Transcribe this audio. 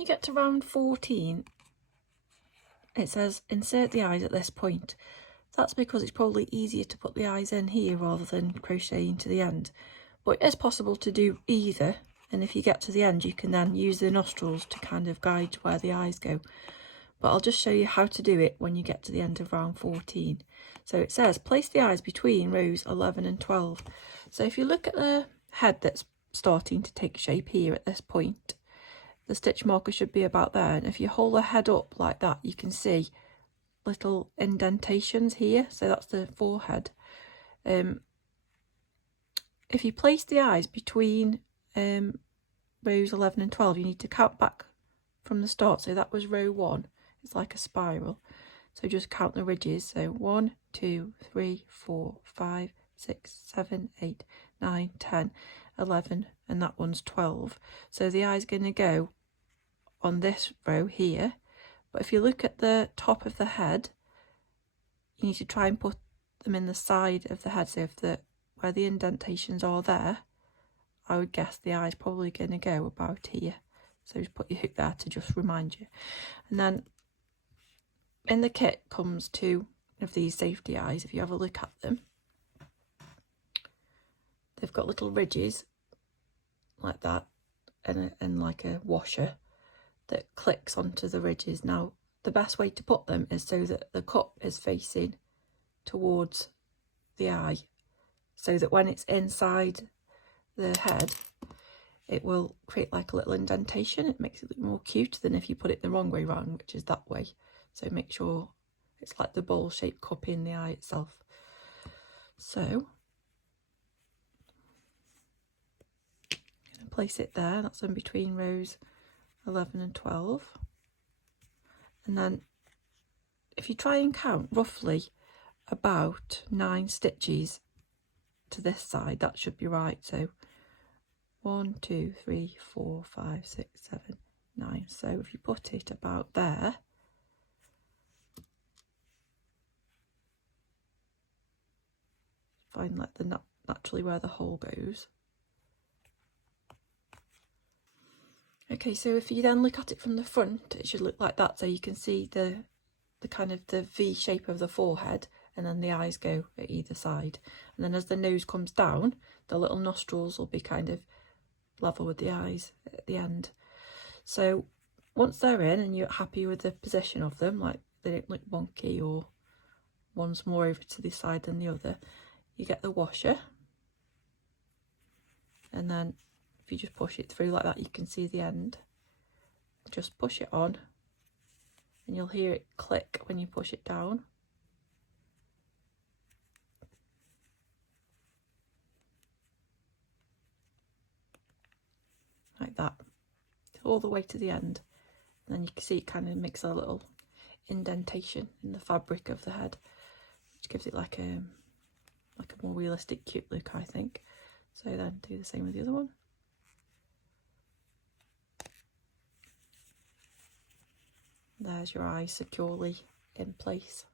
you get to round 14, it says insert the eyes at this point. That's because it's probably easier to put the eyes in here rather than crocheting to the end. But it is possible to do either, and if you get to the end you can then use the nostrils to kind of guide where the eyes go. But I'll just show you how to do it when you get to the end of round 14. So it says place the eyes between rows 11 and 12. So if you look at the head that's starting to take shape here at this point, the stitch marker should be about there, and if you hold the head up like that you can see little indentations here, so that's the forehead. If you place the eyes between rows 11 and 12, you need to count back from the start. So that was row 1, it's like a spiral, so just count the ridges. So 1, 2, 3, 4, 5, 6, 7, 8, 9, 10, 11, and that one's 12. So the eye's going to go on this row here, but if you look at the top of the head, you need to try and put them in the side of the head. So if where the indentations are there, I would guess the eye's probably going to go about here. So just put your hook there to just remind you. And then in the kit comes 2 of these safety eyes. If you have a look at them, they've got little ridges like that, and like a washer that clicks onto the ridges. Now the best way to put them is so that the cup is facing towards the eye, so that when it's inside the head it will create like a little indentation. It makes it look more cute than if you put it the wrong way round, which is that way. So make sure it's like the bowl shaped cup in the eye itself. So place it there, that's in between rows 11 and 12. And then if you try and count roughly about 9 stitches to this side, that should be right. So 1, 2, 3, 4, 5, 6, 7, 9. So if you put it about there, find like the naturally where the hole goes. Okay, so if you then look at it from the front, it should look like that. So you can see the kind of the V shape of the forehead, and then the eyes go at either side. And then as the nose comes down, the little nostrils will be kind of level with the eyes at the end. So once they're in and you're happy with the position of them, like they don't look wonky or one's more over to the side than the other, you get the washer, and then if you just push it through like that, you can see the end. Just push it on and you'll hear it click when you push it down. Like that, all the way to the end. And then you can see it kind of makes a little indentation in the fabric of the head, which gives it like a more realistic, cute look, I think. So then do the same with the other one. There's your eye securely in place.